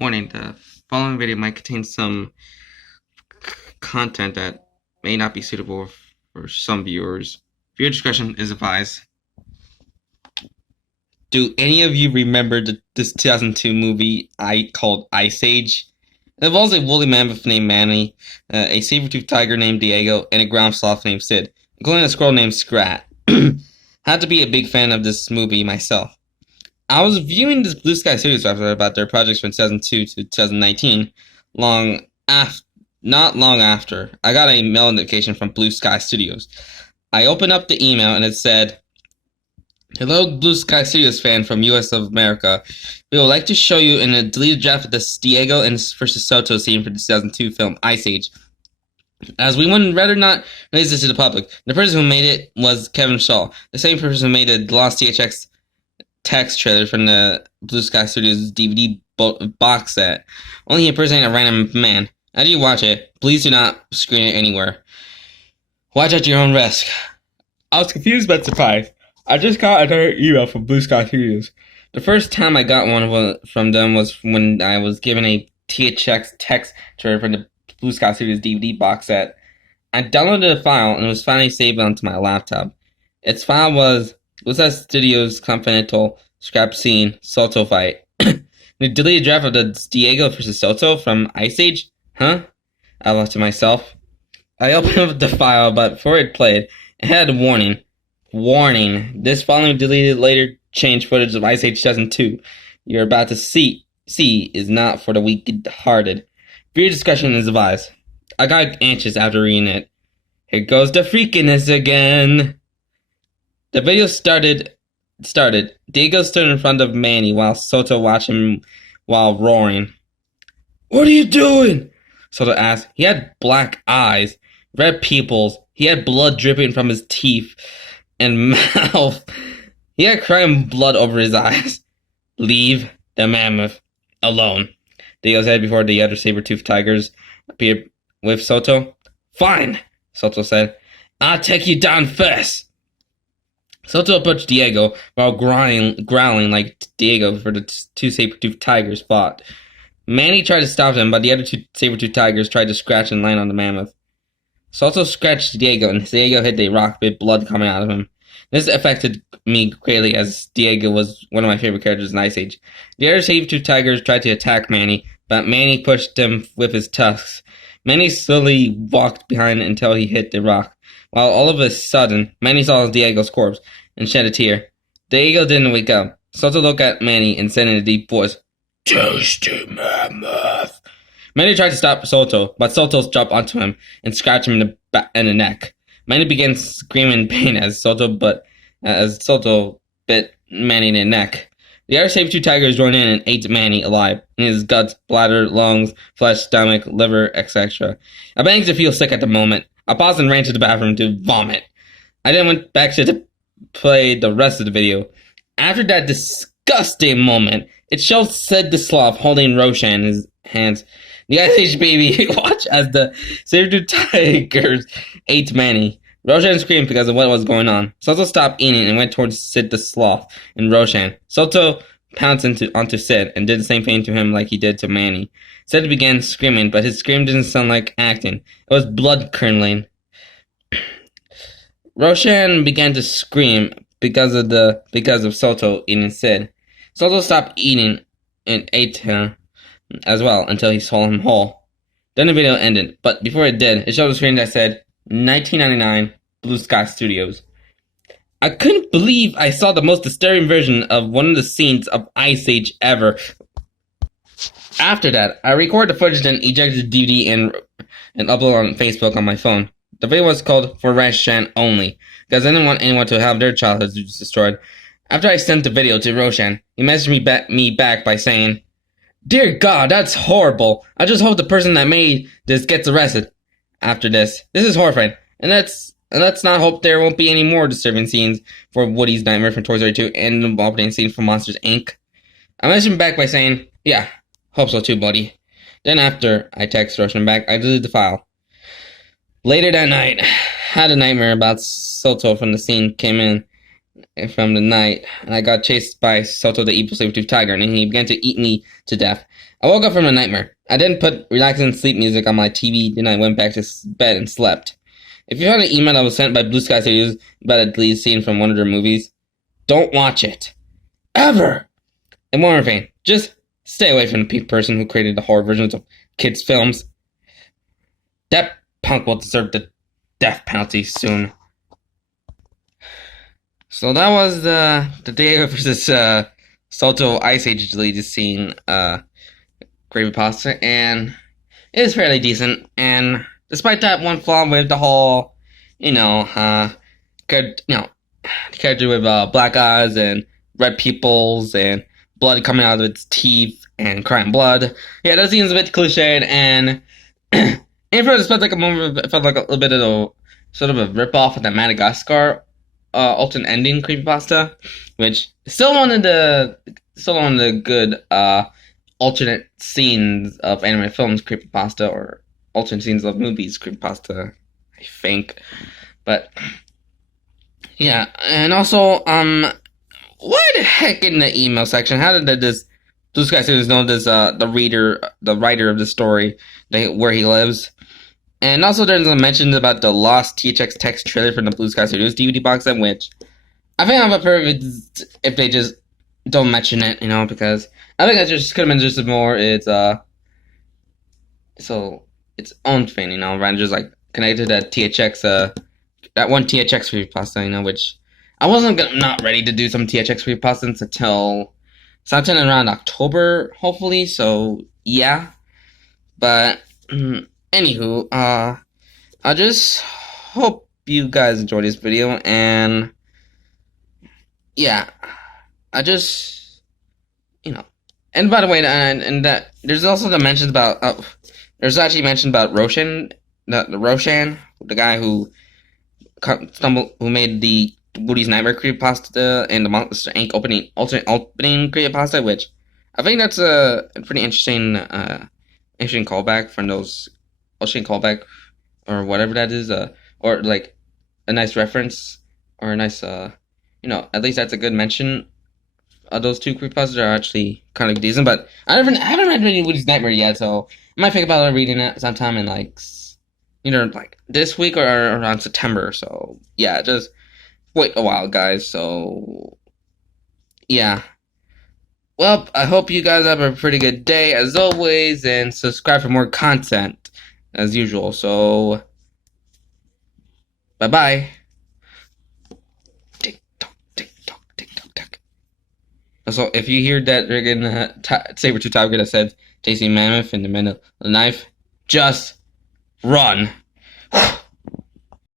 Warning, the following video might contain some content that may not be suitable for some viewers. Viewer discretion is advised. Do any of you remember this 2002 movie called Ice Age? It involves a woolly mammoth named Manny, a saber-toothed tiger named Diego, and a ground sloth named Sid, including a squirrel named Scrat. Had to be a big fan of this movie myself. I was viewing this Blue Sky Studios website about their projects from 2002 to 2019. Not long after, I got a mail notification from Blue Sky Studios. I opened up the email and it said, "Hello, Blue Sky Studios fan from US of America. We would like to show you in a deleted draft of this Diego and versus Soto scene for the 2002 film Ice Age. As we would rather not release this to the public. The person who made it was Kevin Shaw, the same person who made the Lost THX text trailer from the Blue Sky Studios DVD box set. Only he impersonated a random man. As you watch it, please do not screen it anywhere. Watch at your own risk." I was confused but surprised. I just got another email from Blue Sky Studios. The first time I got one from them was when I was given a THX text trailer from the Blue Sky Studios DVD box set. I downloaded the file and it was finally saved onto my laptop. Its file was Blue Sky Studios Confidential Scrap Scene Soto Fight. The deleted draft of the Diego vs. Soto from Ice Age? Huh? I thought to myself. I opened up the file, but before it played, it had a warning. Warning. This following deleted later changed footage of Ice Age 2002 you're about to see is not for the weak-hearted. Viewer discussion is advised. I got anxious after reading it. Here goes the freakiness again. The video started. Diego stood in front of Manny while Soto watched him while roaring. "What are you doing?" Soto asked. He had black eyes, red pupils. He had blood dripping from his teeth and mouth. He had crying blood over his eyes. "Leave the mammoth alone," Diego said before the other saber-toothed tigers appeared with Soto. "Fine," Soto said. "I'll take you down first." Soto approached Diego while growling like Diego before the two saber-toothed tigers fought. Manny tried to stop them, but the other two saber-toothed tigers tried to scratch and land on the mammoth. Soto scratched Diego, and Diego hit a rock with blood coming out of him. This affected me greatly, as Diego was one of my favorite characters in Ice Age. The other saber-toothed tigers tried to attack Manny, but Manny pushed them with his tusks. Manny slowly walked behind until he hit the rock, while all of a sudden, Manny saw Diego's corpse and shed a tear. Diego didn't wake up. Soto looked at Manny and said in a deep voice, "Tasty mammoth." Manny tried to stop Soto, but Soto jumped onto him and scratched him in the neck. Manny began screaming in pain as Soto bit Manny in the neck. The other saber-tooth tigers joined in and ate Manny alive, in his guts, bladder, lungs, flesh, stomach, liver, etc. I began to feel sick at the moment. I paused and ran to the bathroom to vomit. I then went back to play the rest of the video. After that disgusting moment, it shows Sid the Sloth holding Roshan in his hands. The Ice Age baby watched as the saber-toothed tigers ate Manny. Roshan screamed because of what was going on. Soto stopped eating and went towards Sid the Sloth and Roshan. Soto pounced onto Sid and did the same thing to him like he did to Manny. Sid began screaming, but his scream didn't sound like acting. It was blood-curdling. Roshan began to scream because of Soto eating Sid. Soto stopped eating and ate him as well until he saw him whole. Then the video ended, but before it did, it showed a screen that said 1999 Blue Sky Studios. I couldn't believe I saw the most disturbing version of one of the scenes of Ice Age ever. After that, I recorded the footage and ejected the DVD and uploaded on Facebook on my phone. The video was called For Roshan Only, because I didn't want anyone to have their childhoods destroyed. After I sent the video to Roshan, he messaged me back by saying, "Dear God, that's horrible. I just hope the person that made this gets arrested." After this is horrifying, and let's not hope there won't be any more disturbing scenes for Woody's Nightmare from Toy Story 2 and the opening scene from Monsters, Inc. I messaged him back by saying, "Yeah, hope so too, buddy." Then after I texted Roshan back, I deleted the file. Later that night, had a nightmare about Soto from the scene came in from the night, and I got chased by Soto the evil saber-toothed tiger, and he began to eat me to death. I woke up from the nightmare. I didn't put relaxing sleep music on my TV, then I went back to bed and slept. If you found an email that was sent by Blue Sky Studios about a deleted scene from one of their movies, don't watch it. Ever! And more in vain, just stay away from the person who created the horror versions of kids' films. That punk will deserve the death penalty soon. So that was the day versus Soto Ice Age deleted scene, Creepypasta, and it is fairly decent. And despite that one flaw with the whole, character with black eyes and red pupils and blood coming out of its teeth and crying blood, yeah, that seems a bit cliched. And it felt like a moment. It felt like a little bit of a sort of a rip off of the Madagascar alternate ending creepypasta, which is still one of the good alternate scenes of anime films creepypasta, or alternate scenes of movies creepypasta, I think. But yeah, and also why the heck in the email section? How did this Blue Sky Studios know this the writer of the story, where he lives? And also, there's a mention about the lost THX text trailer from the Blue Sky Studios DVD box set, which I think I'm if they just don't mention it, because I think that just could have been just more. It's so its own thing, rather just like connected to that THX that one THX creepypasta, which I wasn't not ready to do some THX creepypastas until sometime around October, hopefully. So yeah, but. Anywho, I just hope you guys enjoyed this video, and yeah, I just, and by the way, and that there's also the mentions about, there's actually mention about Roshan, the Roshan, the guy who made the Woody's Nightmare creepypasta and the Monster Inc. alternate opening creepypasta, which I think that's a pretty interesting callback from those. Callback, or whatever that is, or like a nice reference, or a nice, at least that's a good mention. Those two creepypastas are actually kind of decent, but I haven't read any Woody's Nightmare yet, so I might think about reading it sometime in either like this week or around September. So yeah, just wait a while, guys. So yeah. Well, I hope you guys have a pretty good day as always, and subscribe for more content as usual. So bye bye. Tick tock, tick tock, tick tock, tick. So if you hear that friggin' saber-tooth tiger that said Tasty Mammoth in the middle of the knife, just run.